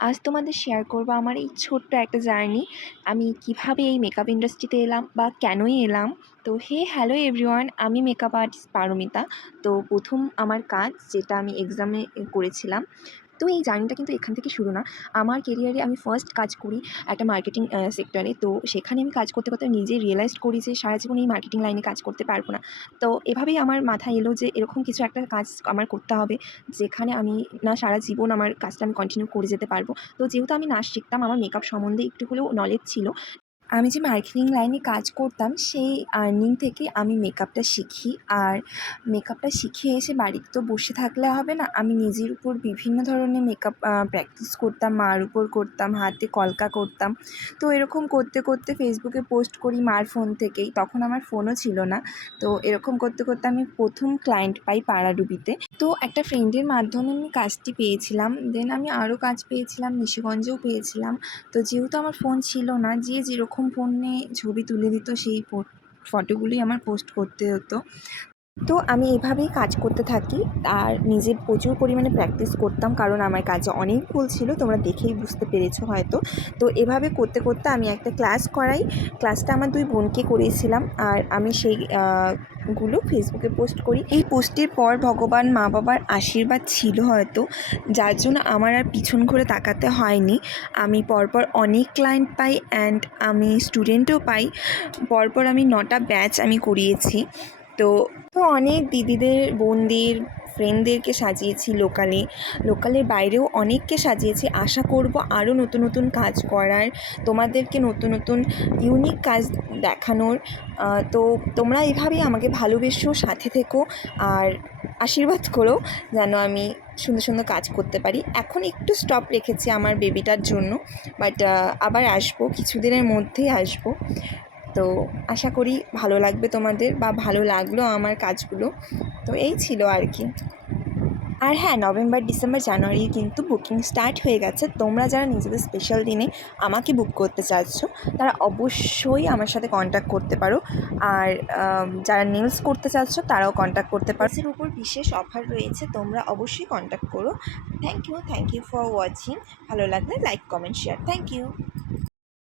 আজ তোমাদের শেয়ার করব আমার এই ছোট্ট একটা জার্নি। আমি কিভাবে এই মেকআপ ইন্ডাস্ট্রিতে এলাম বা কেনই এলাম। তো হ্যালো এভরিওয়ান, আমি মেকআপ আর্টিস্ট পারমিতা। তো প্রথম আমার কাজ যেটা আমি এক্সামে করেছিলাম, তো এই জার্নিটা কিন্তু এখান থেকে শুরু না। আমার কেরিয়ারে আমি ফার্স্ট কাজ করি একটা মার্কেটিং সেক্টরে। তো সেখানে আমি কাজ করতে করতে নিজেই রিয়েলাইজড করি যে সারা জীবন এই মার্কেটিং লাইনে কাজ করতে পারবো না। তো এভাবেই আমার মাথায় এলো যে এরকম কিছু একটা কাজ আমার করতে হবে, যেখানে আমি না সারা জীবন আমার কাজটা আমি কন্টিনিউ করে যেতে পারবো। তো যেহেতু আমি নাচ শিখতাম, আমার মেকআপ সম্বন্ধে একটু হলেও নলেজ ছিল। আমি যে মার্কেটিং লাইনে কাজ করতাম সেই আর্নিং থেকে আমি মেকআপটা শিখি। আর মেকআপটা শিখে এসে বাড়িতে তো বসে থাকলে হবে না, আমি নিজের উপর বিভিন্ন ধরনের মেকআপ প্র্যাকটিস করতাম, মার উপর করতাম, হাতে কলকা করতাম। তো এরকম করতে করতে ফেসবুকে পোস্ট করি মার ফোন থেকেই, তখন আমার ফোনও ছিল না। তো এরকম করতে করতে আমি প্রথম ক্লায়েন্ট পাই পাড়াডুবিতে। তো একটা ফ্রেন্ডের মাধ্যমে আমি কাজটি পেয়েছিলাম, দেন আমি আরও কাজ পেয়েছিলাম, নিশিগঞ্জেও পেয়েছিলাম। তো যেহেতু আমার ফোন ছিল না, যে যেরকম ফোনে ছবি তুলে দিত সেই ফটোগুলোই আমার পোস্ট করতে হতো। তো আমি এভাবেই কাজ করতে থাকি আর নিজে প্রচুর পরিমাণে প্র্যাকটিস করতাম, কারণ আমার কাজে অনেক ভুল ছিল, তোমরা দেখেই বুঝতে পেরেছো হয়তো। তো এভাবে করতে করতে আমি একটা ক্লাস করাই। ক্লাসটা আমার 2 বোনকে করিয়েছিলাম আর আমি সেই গুলো ফেসবুকে পোস্ট করি। এই পোস্টের পর ভগবান মা বাবার আশীর্বাদ ছিল হয়তো, যার জন্য আমার আর পিছন ঘুরে তাকাতে হয়নি। আমি পরপর অনেক ক্লায়েন্ট পাই অ্যান্ড আমি স্টুডেন্টও পাই। পরপর আমি 9টা ব্যাচ আমি করিয়েছি। তো অনেক দিদিদের, বোনদের, ফ্রেন্ডদেরকে সাজিয়েছি লোকালের বাইরেও অনেককে সাজিয়েছি। আশা করব আরও নতুন নতুন কাজ করার, তোমাদেরকে নতুন নতুন ইউনিক কাজ দেখানোর। তো তোমরা এভাবেই আমাকে ভালোবেসো, সাথে থেকো আর আশীর্বাদ করো যেন আমি সুন্দর সুন্দর কাজ করতে পারি। এখন একটু স্টপ রেখেছি আমার বেবিটার জন্য, বাট আবার আসবো, কিছুদিনের মধ্যেই আসবো। তো আশা করি ভালো লাগবে তোমাদের, বা ভালো লাগলো আমার কাজগুলো। তো এই ছিল আর কি। আর হ্যাঁ, নভেম্বর, ডিসেম্বর, জানুয়ারি কিন্তু বুকিং স্টার্ট হয়ে গেছে। তোমরা যারা নিজেদের স্পেশাল দিনে আমাকে বুক করতে চাচ্ছ, তারা অবশ্যই আমার সাথে কন্ট্যাক্ট করতে পারো। আর যারা নেলস করতে চাচ্ছ তারাও কন্ট্যাক্ট করতে পারো। এর উপর বিশেষ অফার রয়েছে, তোমরা অবশ্যই কন্ট্যাক্ট করো। Thank you for watching. ভালো লাগলে like, comment, share. Thank you.